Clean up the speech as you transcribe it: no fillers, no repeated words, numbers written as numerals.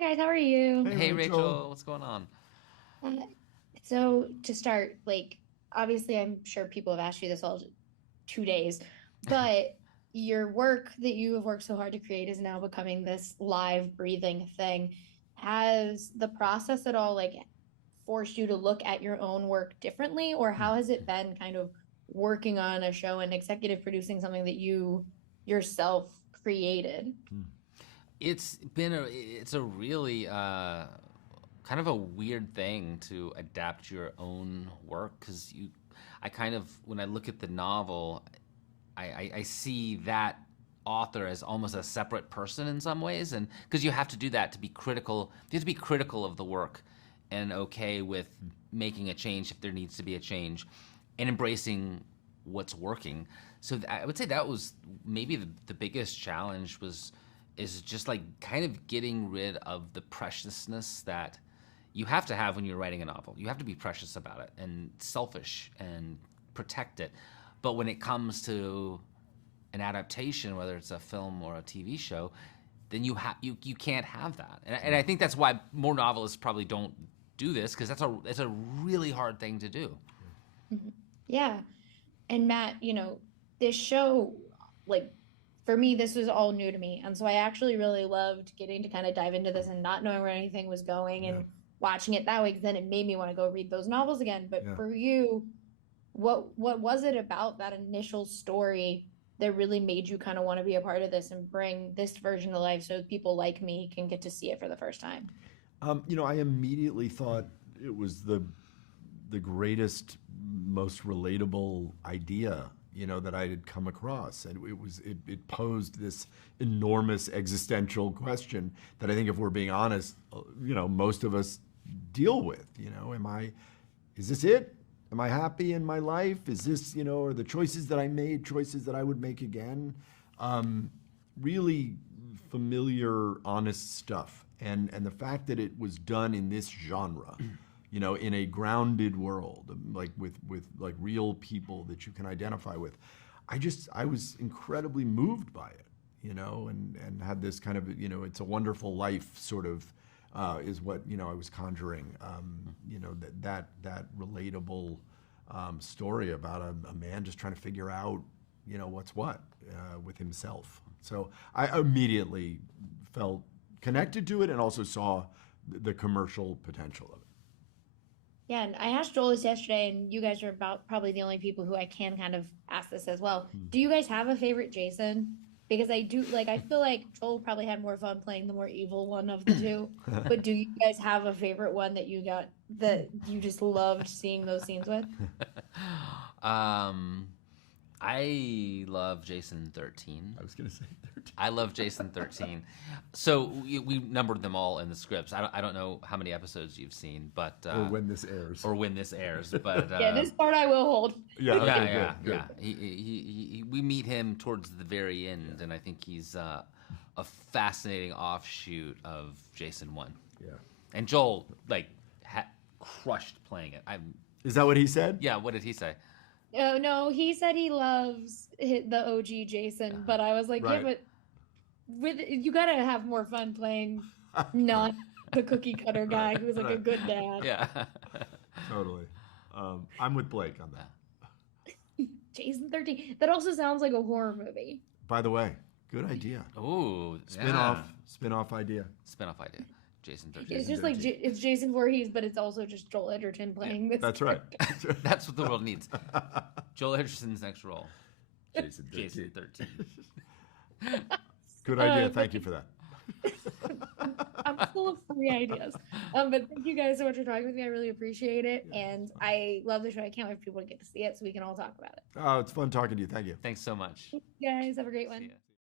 Hi guys, how are you? Hey Rachel, what's going on? Uh, so to start, like obviously I'm sure people have asked you this all 2 days, but your work that you have worked so hard to create is now becoming this live breathing thing. Has the process at all like forced you to look at your own work differently, or how has it been kind of working on a show and executive producing something that you yourself created? It's a really kind of a weird thing to adapt your own work because I kind of when I look at the novel, I see that author as almost a separate person in some ways, and because you have to do that to be critical, you have to be critical of the work and okay with making a change if there needs to be a change, and embracing what's working. So I would say that was maybe the biggest challenge was is just like kind of getting rid of the preciousness that you have to have when you're writing a novel. You have to be precious about it and selfish and protect it. But when it comes to an adaptation, whether it's a film or a TV show, then you can't have that. And I think that's why more novelists probably don't do this because that's a really hard thing to do. Mhm. Yeah. And Matt, this show, like for me, this was all new to me. And so I actually really loved getting to kind of dive into this and not knowing where anything was going Yeah, and watching it that way, because then it made me want to go read those novels again. But yeah. for you, what was it about that initial story that really made you kind of want to be a part of this and bring this version to life so people like me can get to see it for the first time? I immediately thought it was the greatest, most relatable idea, that I had come across, and it posed this enormous existential question that I think, if we're being honest, most of us deal with. Is this it? Am I happy in my life? Is this, are the choices that I made choices that I would make again? Really familiar, honest stuff. And the fact that it was done in this genre, in a grounded world, like with like real people that you can identify with, I was incredibly moved by it, and had this kind of, it's a wonderful life sort of is what I was conjuring. That relatable story about a man just trying to figure out what's what with himself. So I immediately felt connected to it and also saw the commercial potential of it. Yeah, and I asked Joel this yesterday, and you guys are about probably the only people who I can kind of ask this as well. Do you guys have a favorite Jason? Because I do, like, I feel like Joel probably had more fun playing the more evil one of the two. But do you guys have a favorite one that you got that you just loved seeing those scenes with? Um, I love Jason 13. I was going to say 13. I love Jason 13. So we numbered them all in the scripts. I don't know how many episodes you've seen, but Or when this airs. but Yeah, this part I will hold. Yeah, okay, yeah, good, yeah, good. yeah. We meet him towards the very end, and I think he's a fascinating offshoot of Jason 1. Yeah. And Joel like crushed playing it. Is that what he said? Yeah. What did he say? Oh no, he said he loves the OG Jason, but I was like, yeah, Right. but with you gotta have more fun playing Right. not the cookie cutter guy Right. who's like a Right. good dad. Yeah. Totally. I'm with Blake on that. Jason 13. That also sounds like a horror movie. By the way, good idea. Ooh, yeah. Spin-off idea. Spinoff idea. Jason 13. It's Jason just like 13. It's Jason Voorhees, but it's also just Joel Edgerton playing this That's right. character. That's right. That's what the world needs. Joel Edgerton's next role. Jason 13. Jason 13. Good idea. Thank you for that. I'm full of free ideas. But thank you guys so much for talking with me. I really appreciate it. Yeah. And I love the show. I can't wait for people to get to see it so we can all talk about it. Oh, it's fun talking to you. Thank you. Thanks so much. You guys have a great See one. ya.